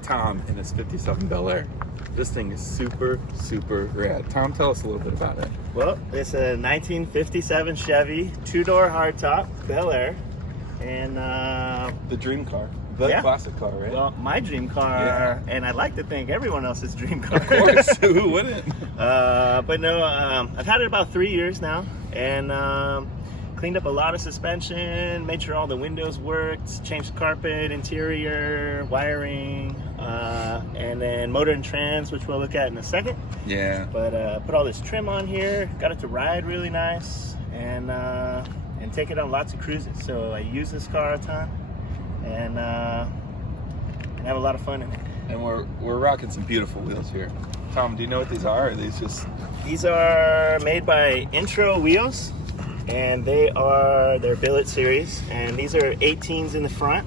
with Tom in his 57 Bel Air. This thing is super, super rad. Tom, tell us a little bit about it. Well, it's a 1957 Chevy, two-door hardtop Bel Air, and The dream car. The classic car, right? Well, my dream car, and I'd like to think everyone else's dream car. Of course, who wouldn't? But no, I've had it about 3 years now, and cleaned up a lot of suspension, made sure all the windows worked, changed carpet, interior, wiring, and then motor and trans, which we'll look at in a second. Yeah. But put all this trim on here, got it to ride really nice, and take it on lots of cruises. So I use this car a ton, and have a lot of fun in it. And we're rocking some beautiful wheels here. Tom, do you know what these are? Or are these just... These are made by Intro Wheels, and they're billet series, and these are 18s in the front,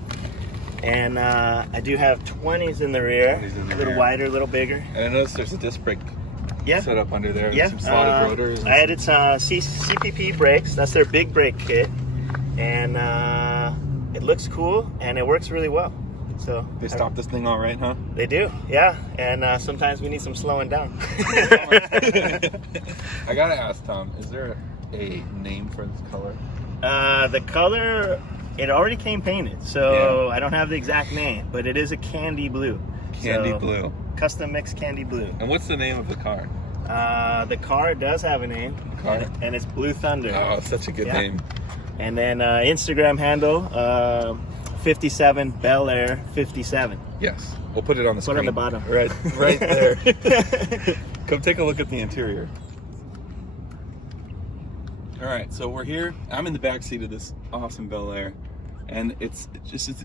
and I do have 20s in the rear, a little wider, a little bigger. And I noticed there's a disc brake set up under there, and some slotted rotors. I added some CPP brakes. That's their big brake kit, and it looks cool and it works really well. So they stop this thing all right, huh? They do, yeah. And sometimes we need some slowing down. I gotta ask, Tom, is there a name for this color? The color, it already came painted, so I don't have the exact name, but it is a candy blue. Candy blue. Custom mixed candy blue. And what's the name of the car? The car does have a name, and it's Blue Thunder. Oh, such a good name. And then Instagram handle, 57 Bel Air 57. Yes, we'll put it on the screen. Put it on the bottom. Right there. Come take a look at the interior. All right, so we're here. I'm in the back seat of this awesome Bel Air, and it's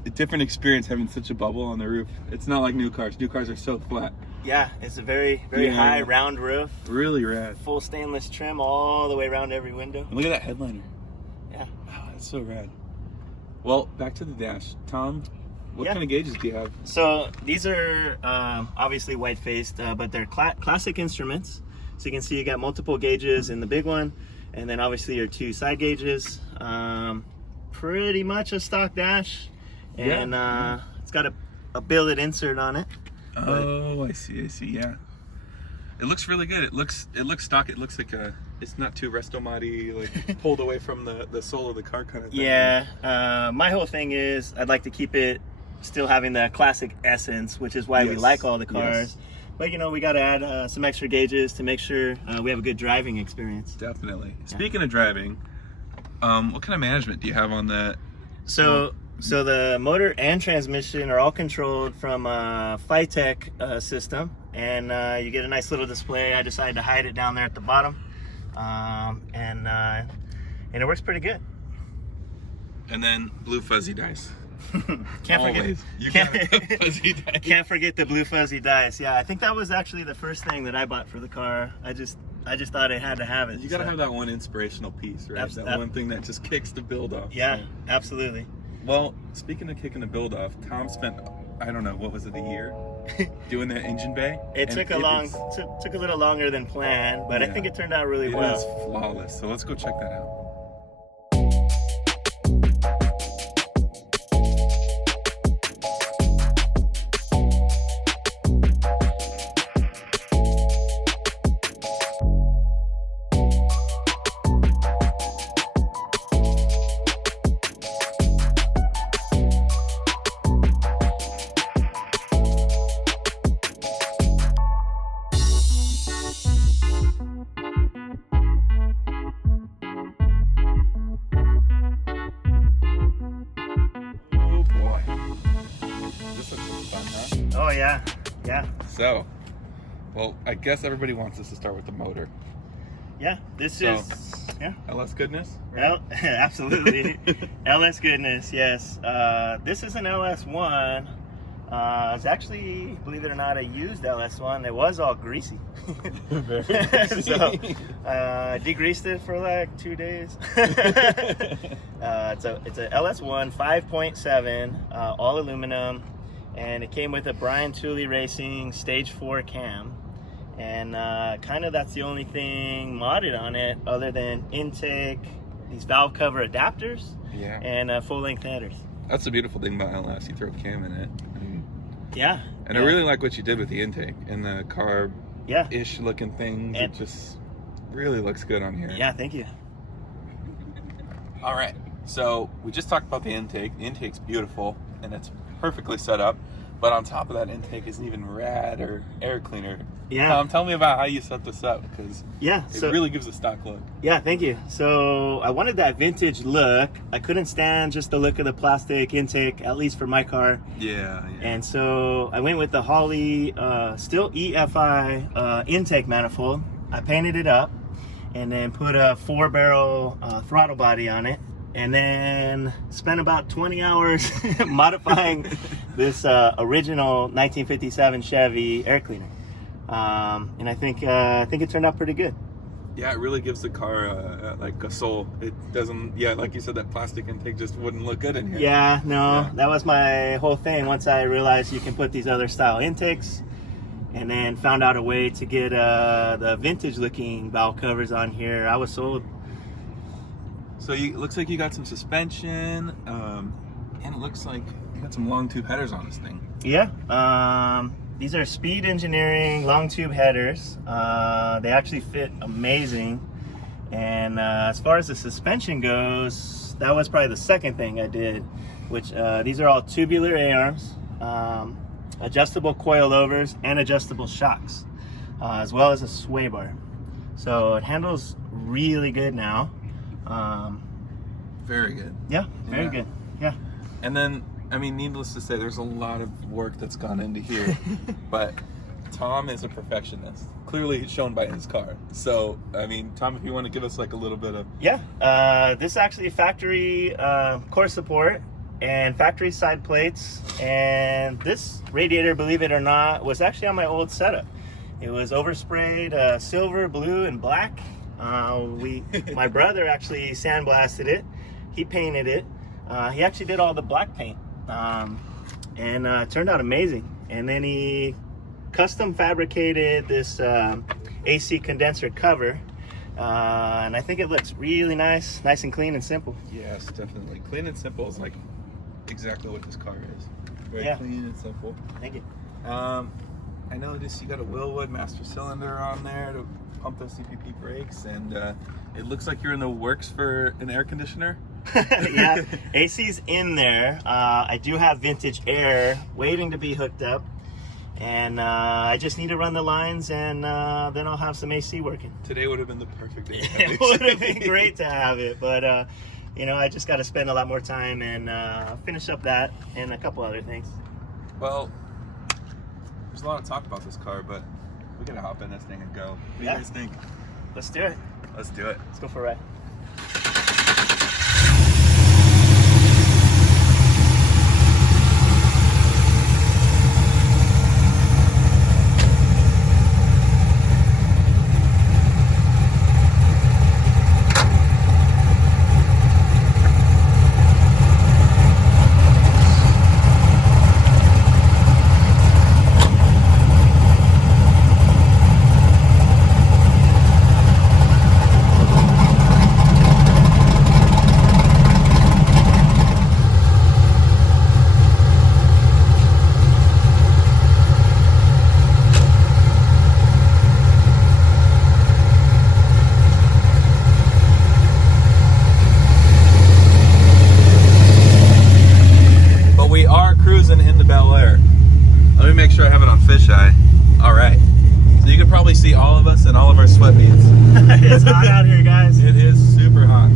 a different experience having such a bubble on the roof. It's not like new cars. New cars are so flat. Yeah, it's a very high round roof. Really rad. Full stainless trim all the way around every window. And look at that headliner. Yeah. Wow, that's so rad. Well, back to the dash. Tom, what kind of gauges do you have? So these are obviously white-faced, but they're classic instruments. So you can see you got multiple gauges in the big one, and then obviously your two side gauges. Pretty much a stock dash, and it's got a billet insert on it. Oh, I see, yeah. It looks really good. It looks stock. It looks like it's not too resto-modi, like pulled away from the soul of the car kind of thing. Yeah, my whole thing is I'd like to keep it still having the classic essence, which is why we like all the cars. But we got to add some extra gauges to make sure we have a good driving experience. Definitely. Speaking of driving, what kind of management do you have on that? So the motor and transmission are all controlled from a FiTech system, and you get a nice little display. I decided to hide it down there at the bottom, and it works pretty good. And then blue fuzzy dice. Can't forget the blue fuzzy dice. Yeah, I think that was actually the first thing that I bought for the car. I just thought I had to have it. You gotta have that one inspirational piece, right? That one thing that just kicks the build off. Yeah, absolutely. Well, speaking of kicking the build off, Tom spent, I don't know, what was it, a year doing that engine bay? It took a little longer than planned, but I think it turned out really well. It was flawless. So let's go check that out. Oh yeah. So, well, I guess everybody wants us to start with the motor. Yeah, this is LS goodness. Right? Absolutely, LS goodness. Yes, this is an LS1. It's actually, believe it or not, a used LS1. It was all greasy. So degreased it for like 2 days. It's a LS1 5.7, all aluminum, and it came with a Brian Tooley Racing Stage 4 cam, and kind of that's the only thing modded on it, other than intake, these valve cover adapters, and full length headers. That's the beautiful thing about LS. You throw a cam in it. Yeah. And I really like what you did with the intake and the carb-ish looking things. It just really looks good on here. Yeah, thank you. All right, so we just talked about the intake. The intake's beautiful and it's perfectly set up, but on top of that intake is an even radder air cleaner. Yeah. Tell me about how you set this up, because it really gives a stock look. Yeah, thank you. So I wanted that vintage look. I couldn't stand just the look of the plastic intake, at least for my car. Yeah. And so I went with the Holley still EFI intake manifold. I painted it up and then put a 4-barrel throttle body on it, and then spent about 20 hours modifying this original 1957 Chevy air cleaner. And I think it turned out pretty good. Yeah, it really gives the car like a soul. It doesn't, like you said, that plastic intake just wouldn't look good in here. Yeah, no, that was my whole thing. Once I realized you can put these other style intakes, and then found out a way to get the vintage looking valve covers on here, I was sold. So it looks like you got some suspension, and it looks like you got some long tube headers on this thing. Yeah, these are Speed Engineering long tube headers. They actually fit amazing. And as far as the suspension goes, that was probably the second thing I did, which these are all tubular A-arms, adjustable coilovers, and adjustable shocks, as well as a sway bar. So it handles really good now. Very good. Yeah, very good. Yeah. And then, I mean, needless to say, there's a lot of work that's gone into here, but Tom is a perfectionist, clearly shown by his car. So, I mean, Tom, if you want to give us like a little bit of... Yeah, this is actually factory core support and factory side plates, and this radiator, believe it or not, was actually on my old setup. It was oversprayed silver, blue, and black. My brother actually sandblasted it. He painted it. He actually did all the black paint, and it turned out amazing. And then he custom fabricated this AC condenser cover, and I think it looks really nice and clean and simple. Yes, definitely. Clean and simple is like exactly what this car is. Very clean and simple. Thank you. I noticed you got a Willwood master cylinder on there to pump those CPP brakes, and it looks like you're in the works for an air conditioner. Yeah, AC's in there. I do have vintage air waiting to be hooked up, and I just need to run the lines, and then I'll have some AC working. Today would have been the perfect day. It would have been great to have it, but you know, I just got to spend a lot more time and finish up that and a couple other things. Well, there's a lot of talk about this car, but we gotta hop in this thing and go. What do you guys think? Let's do it. Let's do it. Let's go for a ride. In the Bel Air. Let me make sure I have it on fisheye. All right. So you can probably see all of us in all of our sweatbeats. It's hot out here, guys. It is super hot.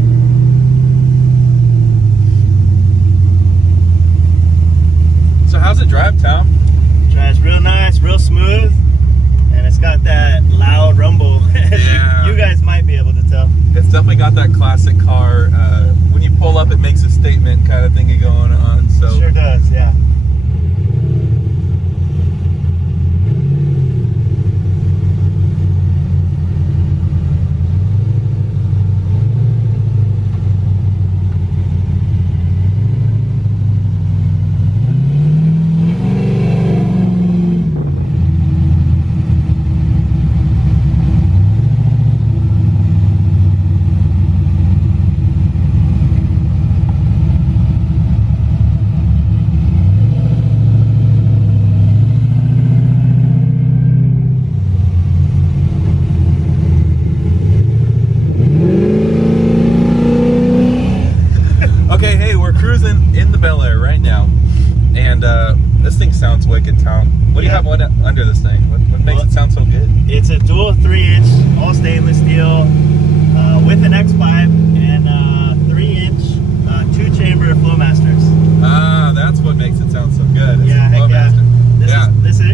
So how's it drive, Tom? Drives real nice, real smooth, and it's got that loud rumble. Yeah. You guys might be able to tell. It's definitely got that classic car. When you pull up, it makes a statement kind of thingy going on. So sure does, yeah. Hey, we're cruising in the Bel Air right now, and this thing sounds wicked, Tom. What do you have under this thing? What makes it sound so good? It's a dual 3-inch, all stainless steel, with an X-pipe and 3-inch, 2-chamber Flowmasters. Ah, that's what makes it sound so good. It's Yeah, heck yeah.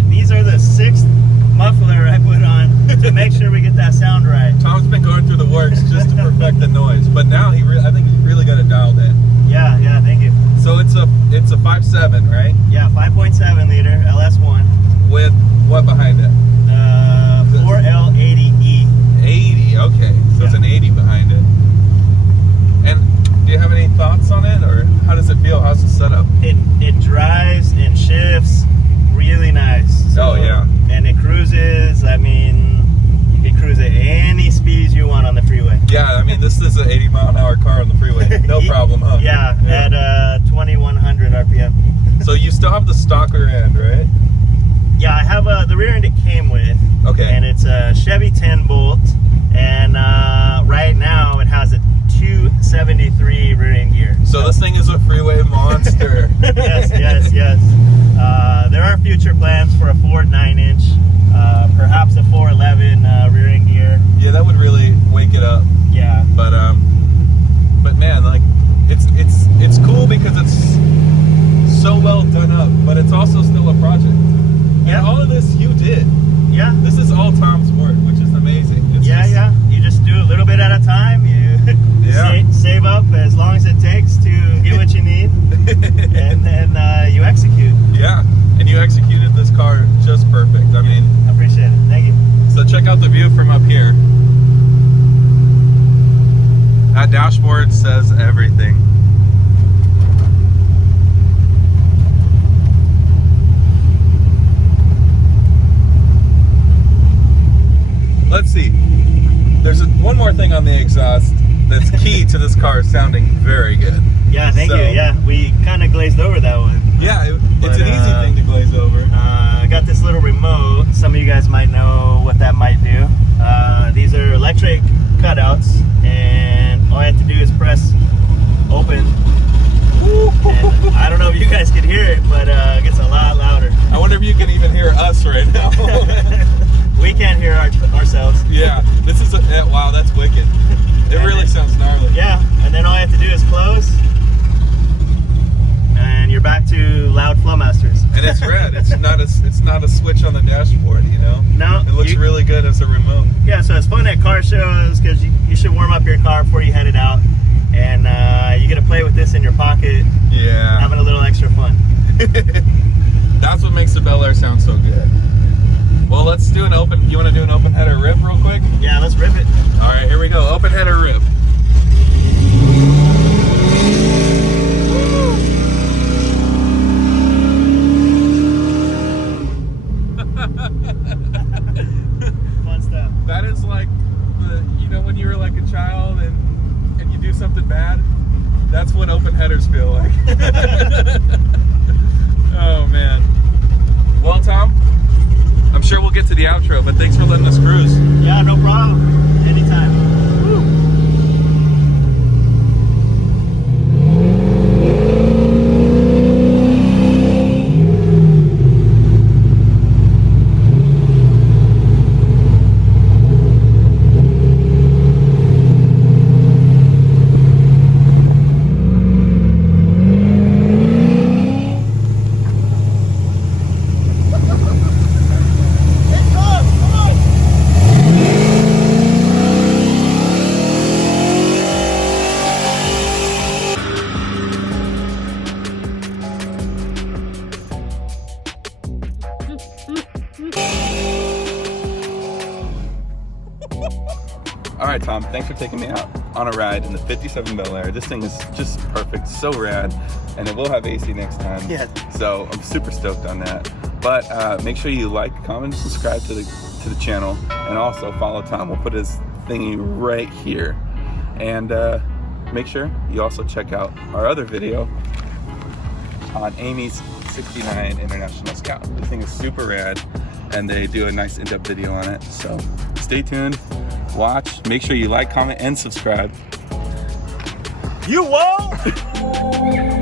These are the 6th muffler I put on to make sure we get that sound right. Tom's been going through the works just to perfect the noise, but now I think he's really got it dialed in. Yeah, thank you. So it's a 5.7, right? Yeah, 5.7 liter LS1 with what behind it? 4L80E. 80, okay. So it's an 80 behind it. And do you have any thoughts on it, or how does it feel? How's the setup? It drives and shifts really nice. Oh yeah. And it cruises. I mean, you can cruise at any speeds you want on the freeway. Yeah, I mean, this is an 80-mile-an-hour car on the freeway. No problem, huh? Yeah, at 2,100 RPM. So you still have the stock rear end, right? Yeah, I have the rear end it came with. Okay. And it's a Chevy 10-bolt. And right now it has a 273 rear end gear. So this thing is a freeway monster. Yes. There are future plans for a Ford 9-inch, perhaps a 411 rear end gear. Yeah, that would really wake it up. Yeah. But man, like it's cool because it's so well done up, but it's also still a project. Yeah. And all of this you did. Yeah. This is all Tom's work, which is amazing. Yeah. You just do a little bit at a time. You save up as long as it takes to get what you need, and then you execute. Yeah, and you executed this car just perfect. I mean, I appreciate it. Thank you. So check out the view from up here. That dashboard says everything. Let's see. There's one more thing on the exhaust that's key to this car sounding very good. Yeah, thank you. Yeah, we kind of glazed over that one. Yeah, it's an easy thing to glaze over. I got this little remote. Some of you guys might know what that might do. These are electric cutouts, and all I have to do is press open. And I don't know if you guys can hear it, but it gets a lot louder. I wonder if you can even hear us right now. We can't hear ourselves. Yeah, this is wow, that's wicked. It really sounds gnarly. Yeah, and then all I have to do is close, and you're back to loud Flowmasters. And it's red. It's not a switch on the dashboard, you know. No, it looks really good as a remote. Yeah, so it's fun at car shows because you should warm up your car before you head it out, and you get to play with this in your pocket. Yeah, having a little extra fun. That's what makes the Bel Air sound so good. Well, let's do an open. You want to do an open header rip real quick? Yeah, let's rip it. All right, here we go. Open header rip. Fun stuff. That is like when you were like a child and you do something bad. That's what open headers feel like. Oh man. Well, Tom, I'm sure we'll get to the outro, but thanks for letting us cruise. Yeah, no problem. Anytime. Woo. All right, Tom, thanks for taking me out on a ride in the 57 Bel Air. This thing is just perfect, so rad, and it will have AC next time. Yeah. So I'm super stoked on that. But make sure you like, comment, and subscribe to the channel, and also follow Tom. We'll put his thingy right here. And make sure you also check out our other video on Amy's 69 International Scout. This thing is super rad, and they do a nice in-depth video on it. So stay tuned, watch, make sure you like, comment, and subscribe. You won't.